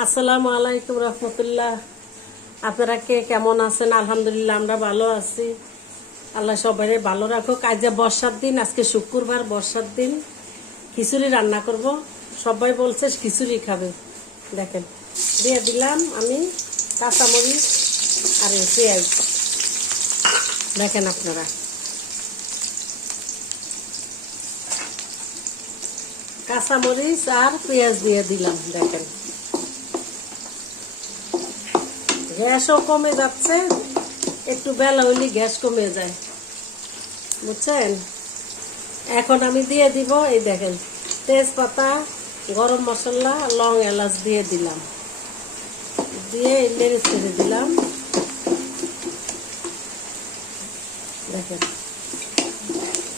আসসালামু আলাইকুম রহমতুল্লাহ। আপনারা কে কেমন আছেন? আলহামদুলিল্লাহ আমরা ভালো আছি। আল্লাহ সবাই ভালো রাখুক। আজ বর্ষার দিন, আজকে শুক্রবার, বর্ষার দিন খিচুড়ি রান্না করব। সবাই বলছে খিচুড়ি খাবে। দেখেন, দিয়ে দিলাম আমি কাঁচামরিচ আর পেঁয়াজ। দেখেন আপনারা, কাঁচামরিচ আর পেঁয়াজ দিয়ে দিলাম। দেখেন, গ্যাসও কমে যাচ্ছে, একটু বেলা হইলে গ্যাস কমে যায়, বুঝছেন। এখন আমি দিয়ে দিব, এই দেখেন, তেজপাতা, গরম মশলা, লং এলাচ দিয়ে দিলাম, দিয়ে নেড়ে ছেড়ে দিলাম। দেখেন,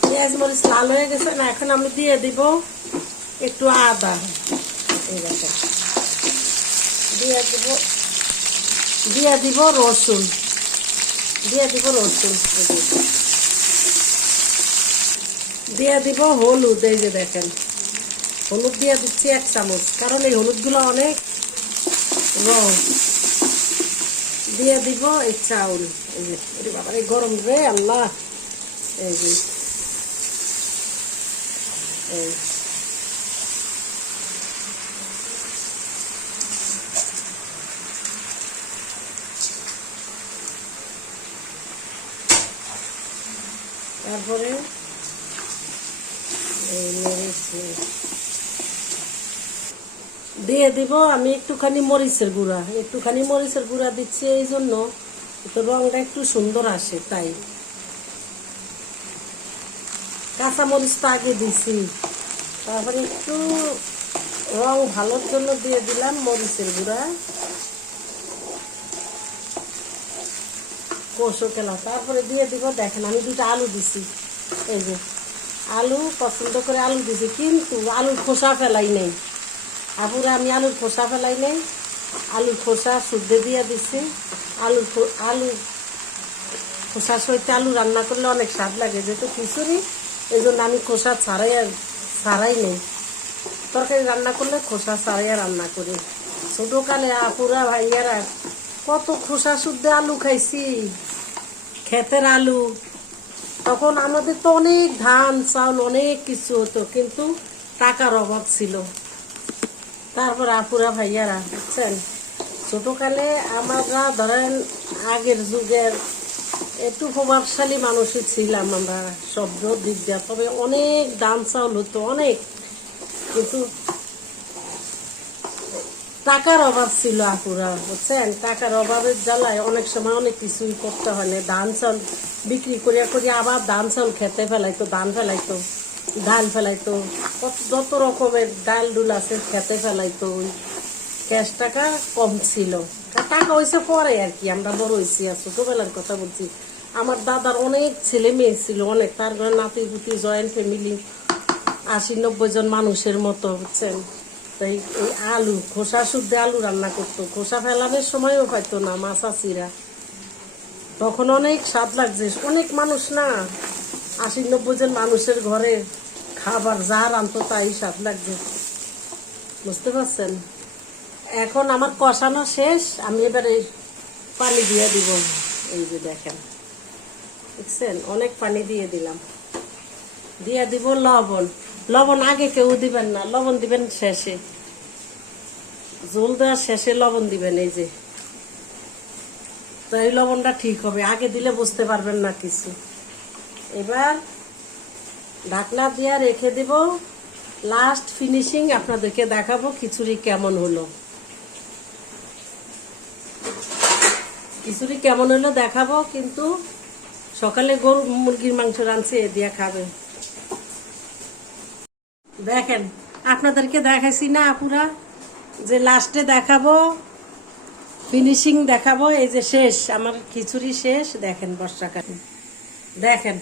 পেঁয়াজ মরিচ লাল হয়ে গেছে না। এখন আমি দিয়ে দিব একটু আদা। এই দেখেন, দিয়ে দিব রসুন, দিয়ে দিব রসুন, দিয়ে দিব হলুদ। এই যে দেখেন, হলুদ দিয়ে দিচ্ছি 1 চামচ, কারণ এই হলুদগুলো অনেক রং। দিয়ে দিব এই চাউল। এই যে বাবা, এই গরম রে আল্লাহ। এই যে এই তারপরে দিয়ে দিব আমি একটুখানি মরিচের গুঁড়া দিচ্ছি, এই জন্য তো রংটা একটু সুন্দর আসে। তাই কাঁচা মরিচটা আগে দিছি, তারপরে একটু রং ভালোর জন্য দিয়ে দিলাম মরিচের গুঁড়া, কষো কেলা। তারপরে দিয়ে দিব, দেখেন আমি 2টা আলু দিছি। এই যে আলু, পছন্দ করে আলু দিছি, কিন্তু আলুর খোসা ফেলাই নেই। আপুরা, আমি আলুর খোসা ফেলাই নেই, আলুর খোসা শুদ্ধ দিয়ে দিছি। আলু খোসা সহিত আলু রান্না করলে অনেক স্বাদ লাগে, যেহেতু খিচুড়ি, এই জন্য আমি খোসা ছাড়াই নেই। তরকারি রান্না করলে খোসা ছাড়াইয়া রান্না করি। ছোটোকালে আপুরা ভাইয়ারা কত খোসা শুদ্ধ আলু খাইছি, ক্ষেতের আলু। তখন আমাদের তো অনেক ধান চাউল অনেক কিছু হতো, কিন্তু টাকার অভাব ছিল। তারপর আপুরা ভাইয়ারা, বুঝছেন, ছোটকালে আমরা ধরেন আগের যুগের একটু প্রভাবশালী মানুষই ছিলাম আমরা সব দিক দিয়ে। তবে অনেক ধান চাউল হতো অনেক, কিন্তু টাকার অভাব ছিল আপুরা, বুঝছেন। টাকার অভাবের জ্বালায় অনেক সময় অনেক কিছুই করতে হয় না। ধান চাউল বিক্রি করিয়া করিয়া আবার ধান চাউল খেতে ফেলাইতো, ধান ফেলাইতো, যত রকমের ডাল ডুল আছে খেতে ফেলাইতো। ওই ক্যাশ টাকা কম ছিল, টাকা হয়েছে পরে আর কি, আমরা বড় হয়েছি। আর ছোটবেলার কথা বলছি, আমার দাদার অনেক ছেলে মেয়ে ছিল, অনেক। তার ঘরে নাতি পুতি, জয়েন্ট ফ্যামিলি, 80-90 জন মানুষের মতো, বুঝছেন। তাই এই আলু খোসা শুদ্ধ আলু রান্না করতো, খোসা ফেলানোর সময়ও পাইতো না মাছাচিরা। তখন অনেক স্বাদ লাগছে, অনেক মানুষ না, 80-90 জন মানুষের ঘরে খাবার যা রান্তো তাই স্বাদ লাগছে, বুঝতে পারছেন। এখন আমার কষানো শেষ, আমি এবারে পানি দিয়ে দিব। এই যে দেখেন, বুঝছেন, অনেক পানি দিয়ে দিলাম। দিয়ে দিব লবণ আগে কেউ দিবেন না, লবণ দিবেন শেষে, ঝোল দেওয়ার শেষে লবণ দিবেন। এই যে, তো এই লবণটা ঠিক হবে, আগে দিলে বুঝতে পারবেন না কিছু। এবার ঢাকনা দিয়ে রেখে দেব, লাস্ট ফিনিশিং আপনাদেরকে দেখাবো খিচুড়ি কেমন হলো। খিচুড়ি কেমন হলো দেখাবো, কিন্তু সকালে গরু মুরগির মাংস রাঁধছে, এ দিয়ে খাবে। দেখেন, আপনাদেরকে দেখাইছি না আপুরা, যে লাস্টে দেখাবো, ফিনিশিং দেখাবো। এই যে শেষ, আমার খিচুড়ি শেষ। দেখেন বর্ষাকালে, দেখেন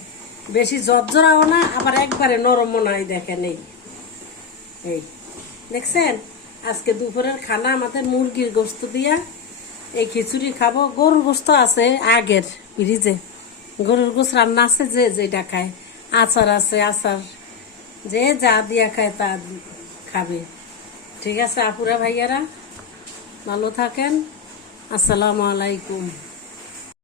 বেশি জর্জরাও না, আবার একবারে নরমও নাই। দেখেন এই দেখছেন, আজকে দুপুরের খানা আমাদের মুরগির গোস্ত দিয়া এই খিচুড়ি খাবো। গরুর গোস্ত আছে আগের ফ্রিজে, গরুর গোস্ত রান্না আছে, যে যেটা খায়। আচার আছে, আচার যে যা দিয়া খায় তা খাবে। ঠিক আছে আপুরা ভাইয়ারা, ভালো থাকেন। আসসালামু আলাইকুম।